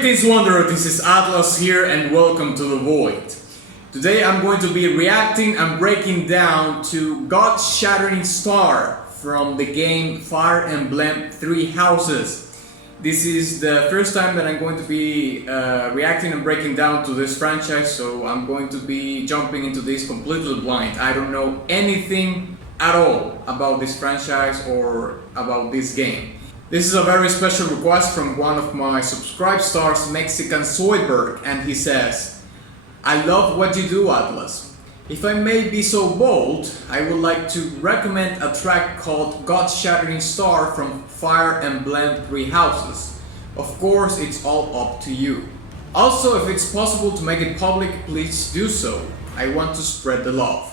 Greetings Wanderer, this is Atlas here and welcome to the Void. Today I'm going to be reacting and breaking down to God's Shattering Star from the game Fire Emblem Three Houses. This is the first time that I'm going to be reacting and breaking down to this franchise, so I'm going to be jumping into this completely blind. I don't know anything at all about this franchise or about this game. This is a very special request from one of my subscribed stars, Mexican Zoidberg, and he says, "I love what you do, Atlas. If I may be so bold, I would like to recommend a track called God's Shattering Star from Fire Emblem Three Houses. Of course, it's all up to you. Also, if it's possible to make it public, please do so. I want to spread the love."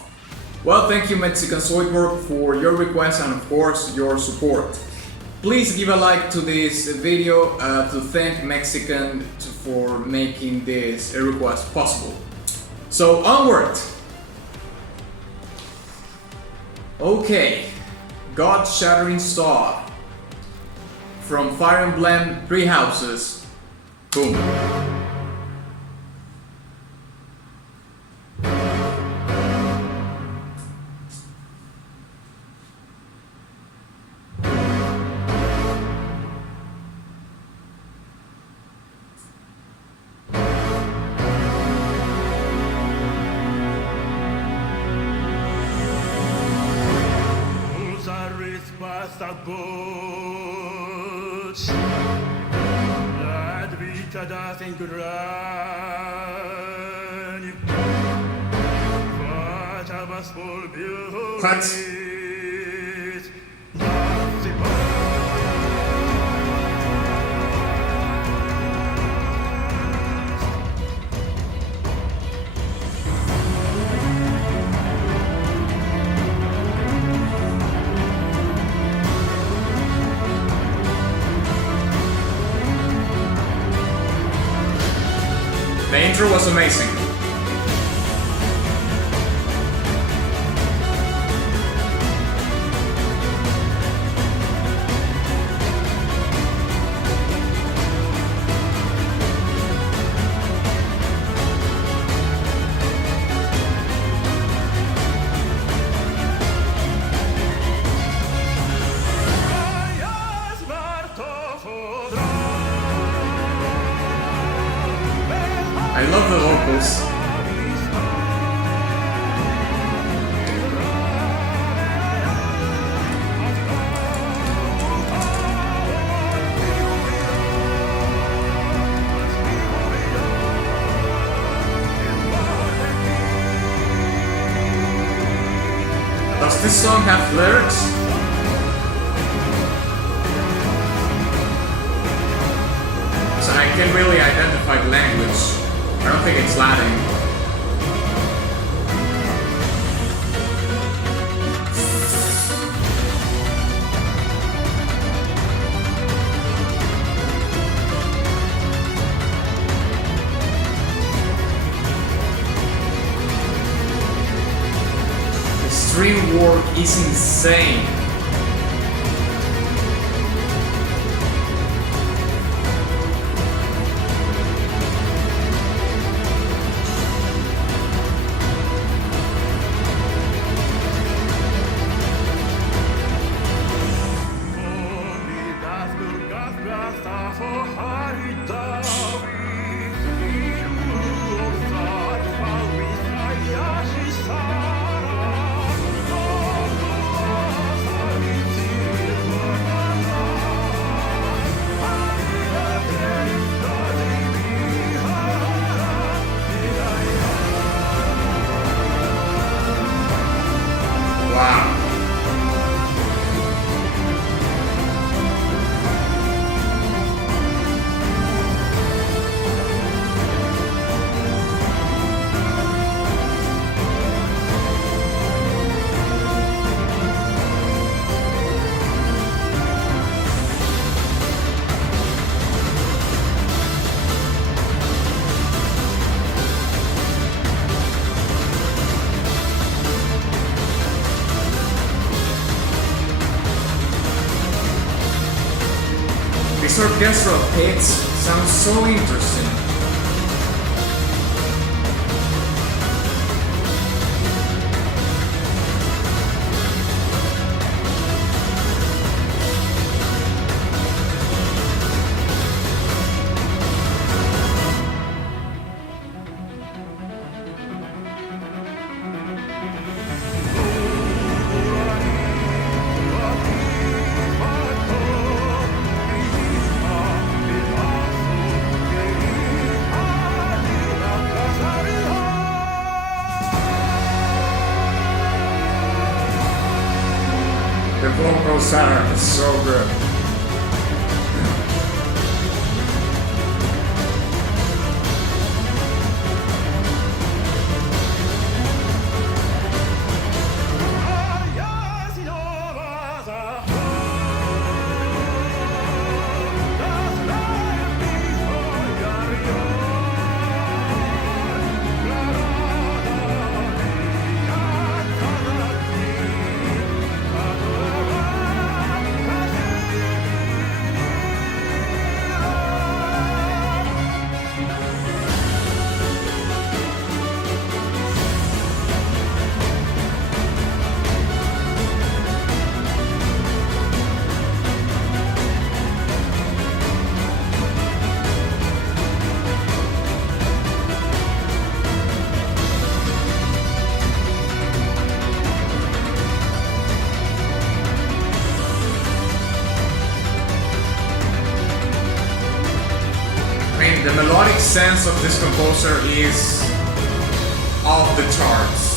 Well, thank you Mexican Zoidberg for your request and of course your support. Please give a like to this video to thank Mexican for making this request possible. So onward! Okay, God's Shattering Star from Fire Emblem Three Houses. Boom. Cut. The intro was amazing. I love the vocals. Does this song have lyrics? So I can't really identify the language. I don't think it's Latin. The string work is insane. Orchestral Hits Sounds so interesting. The vocals are so good. The melodic sense of this composer is off the charts.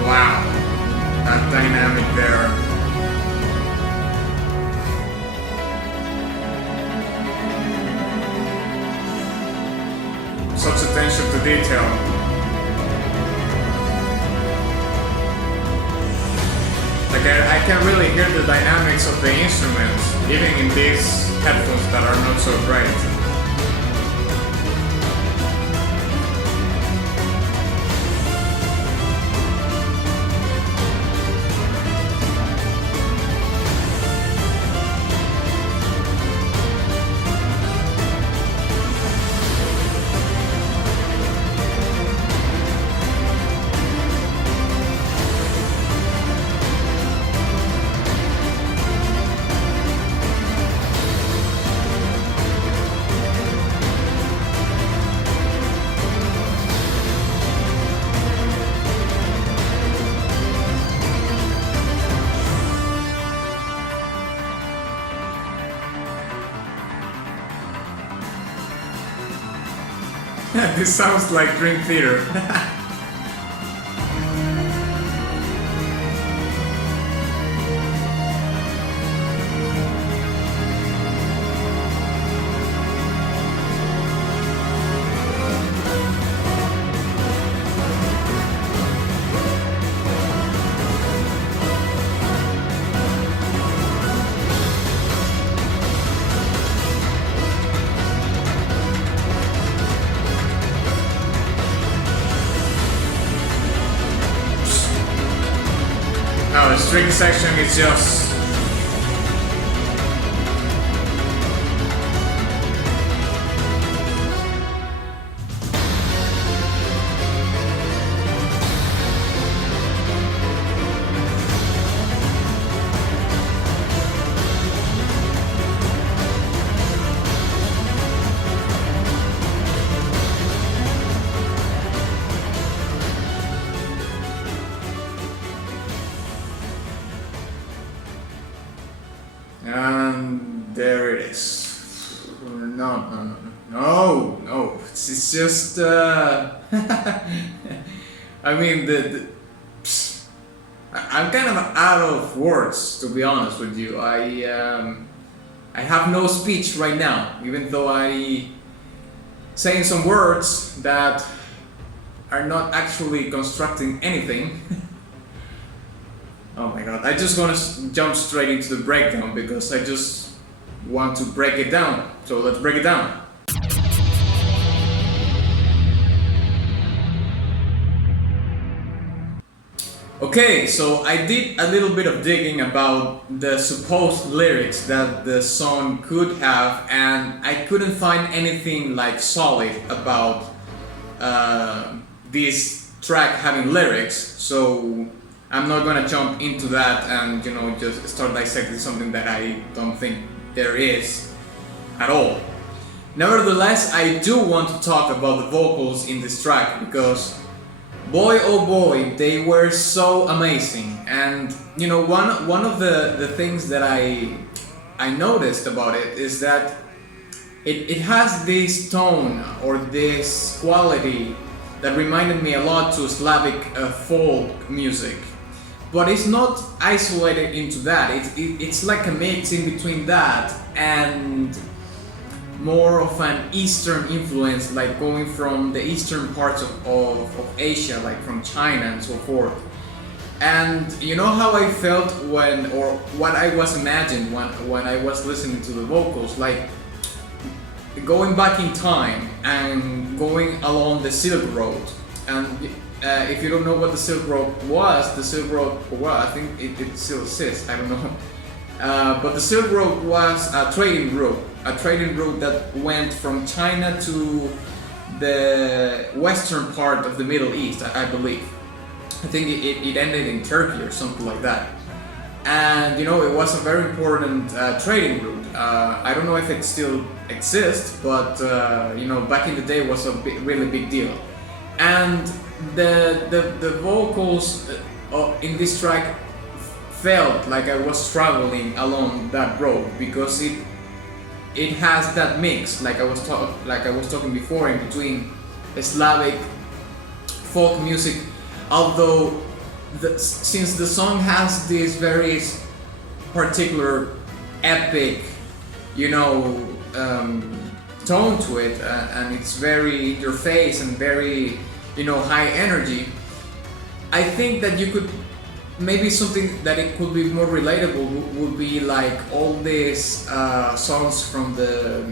Wow, that dynamic there. Such attention to detail. Like I can really hear the dynamics of the instruments, even in these headphones that are not so bright. This sounds like Dream Theater. Now the string section is just and there it is. No. It's just. I mean, I'm kind of out of words, to be honest with you. I have no speech right now, even though I saying some words that are not actually constructing anything. Oh my god, I just want to jump straight into the breakdown because I just want to break it down. So let's break it down. Okay, so I did a little bit of digging about the supposed lyrics that the song could have, and I couldn't find anything like solid about this track having lyrics. So I'm not gonna jump into that and just start dissecting something that I don't think there is at all. Nevertheless, I do want to talk about the vocals in this track because boy oh boy, they were so amazing. And one of the things that I noticed about it is that it has this tone or this quality that reminded me a lot to Slavic folk music, but it's not isolated into that. It's like a mix in between that and more of an Eastern influence, like going from the eastern parts of Asia, like from China and so forth. And you know how I felt or what I was imagined when I was listening to the vocals, like going back in time and going along the Silk Road. And if you don't know what the Silk Road was, I think it still exists, I don't know. But the Silk Road was a trading route that went from China to the western part of the Middle East, I believe. I think it ended in Turkey or something like that. And it was a very important trading route. I don't know if it still exists, but back in the day it was a really big deal. And the vocals in this track felt like I was traveling along that road because it has that mix, like I was talking before, in between Slavic folk music. Although since the song has this very particular epic, tone to it, and it's very in your face and very high energy, I think that you could maybe something that it could be more relatable would be like all these songs from the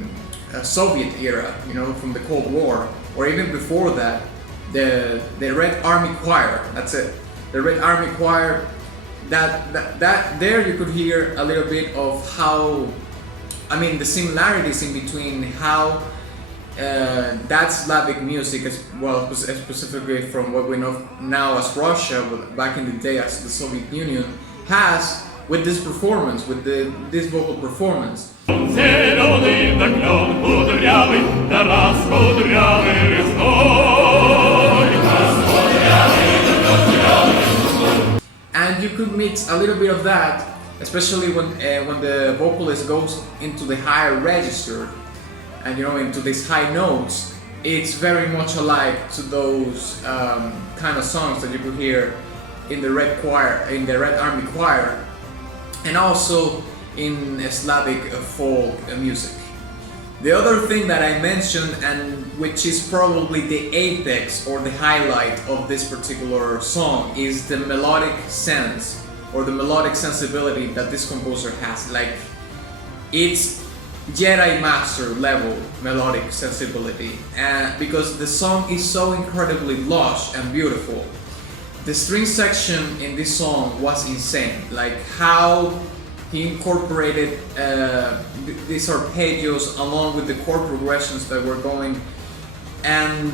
Soviet era, from the Cold War, or even before that, the Red Army Choir. That's it, the Red Army Choir. That there you could hear a little bit of how, the similarities in between how that Slavic music, as well, specifically from what we know now as Russia, but back in the day as the Soviet Union, has with this performance, with this vocal performance. And you could mix a little bit of that, especially when the vocalist goes into the higher register and into these high notes. It's very much alike to those kind of songs that you could hear in the Red Army Choir, and also in Slavic folk music. The other thing that I mentioned, and which is probably the apex or the highlight of this particular song, is the melodic sense or the melodic sensibility that this composer has. Like, it's Jedi Master level melodic sensibility, because the song is so incredibly lush and beautiful. The string section in this song was insane, like how he incorporated these arpeggios along with the chord progressions that were going, and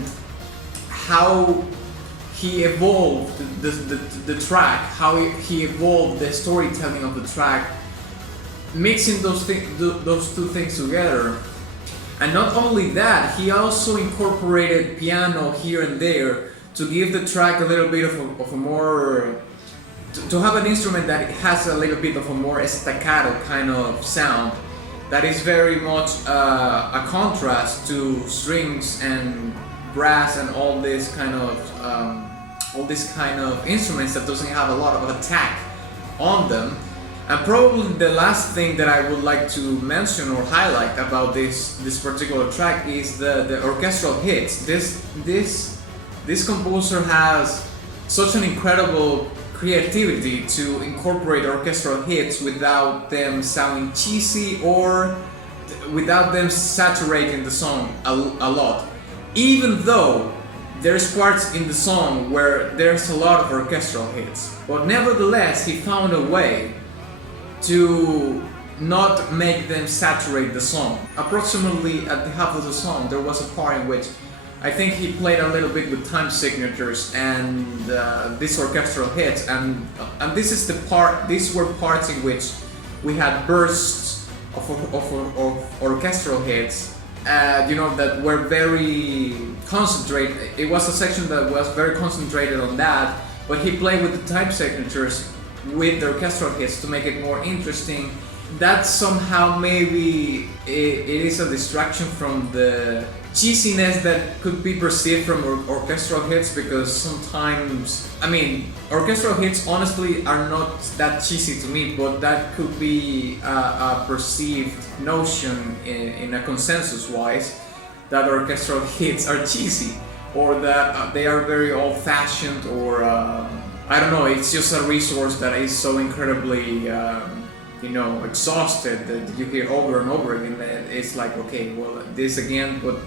how he evolved the track, how he evolved the storytelling of the track, mixing those two things together. And not only that, he also incorporated piano here and there to give the track a little bit of a more, to have an instrument that has a little bit of a more staccato kind of sound that is very much a contrast to strings and brass and all this kind of instruments that doesn't have a lot of attack on them. And probably the last thing that I would like to mention or highlight about this particular track is the orchestral hits. This This composer has such an incredible creativity to incorporate orchestral hits without them sounding cheesy or without them saturating the song a lot. Even though there's parts in the song where there's a lot of orchestral hits, but nevertheless he found a way to not make them saturate the song. Approximately at the half of the song there was a part in which I think he played a little bit with time signatures and these orchestral hits, and this is the part. These were parts in which we had bursts of orchestral hits, that were very concentrated. It was a section that was very concentrated on that, but he played with the time signatures with the orchestral hits to make it more interesting. That somehow maybe it is a distraction from the cheesiness that could be perceived from orchestral hits, because sometimes, I mean, orchestral hits honestly are not that cheesy to me, but that could be a perceived notion in a consensus wise that orchestral hits are cheesy, or that they are very old-fashioned, or I don't know, it's just a resource that is so incredibly exhausted that you hear over and over again. It's like, okay, well, this again, but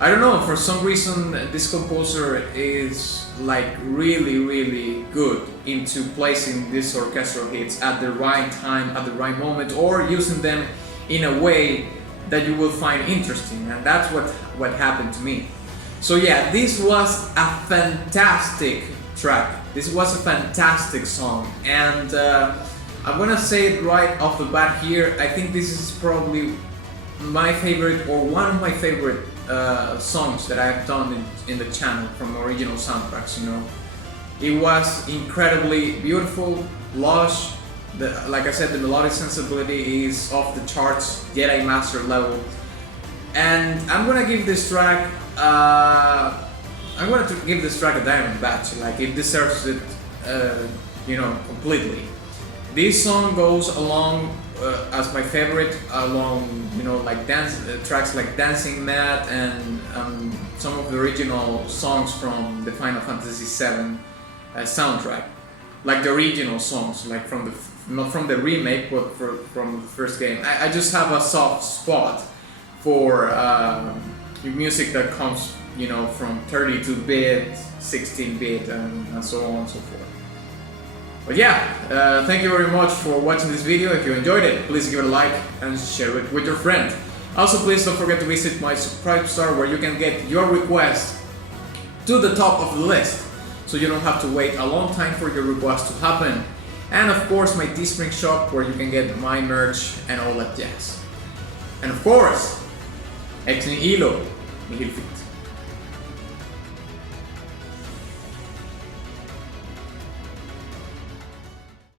I don't know, for some reason this composer is like really good into placing these orchestral hits at the right time, at the right moment, or using them in a way that you will find interesting, and that's what happened to me. So yeah, this was a fantastic track, this was a fantastic song, and I'm gonna say it right off the bat here, I think this is probably my favorite, or one of my favorite songs that I've done in the channel from original soundtracks. It was incredibly beautiful, lush. Like I said, the melodic sensibility is off the charts, Jedi Master level. And I'm gonna give this track a diamond badge. Like, it deserves it, completely. This song goes along as my favorite, along like tracks like Dancing Mad and some of the original songs from the Final Fantasy VII soundtrack, like the original songs, like not from the remake, but from the first game. I just have a soft spot for music that comes from 32-bit, 16-bit, and so on and so forth. But yeah, thank you very much for watching this video. If you enjoyed it, please give it a like and share it with your friend. Also, please don't forget to visit my Subscribestar, where you can get your request to the top of the list, so you don't have to wait a long time for your request to happen. And of course, my Teespring shop, where you can get my merch and all that jazz. And of course, ex nihilo nihil fit.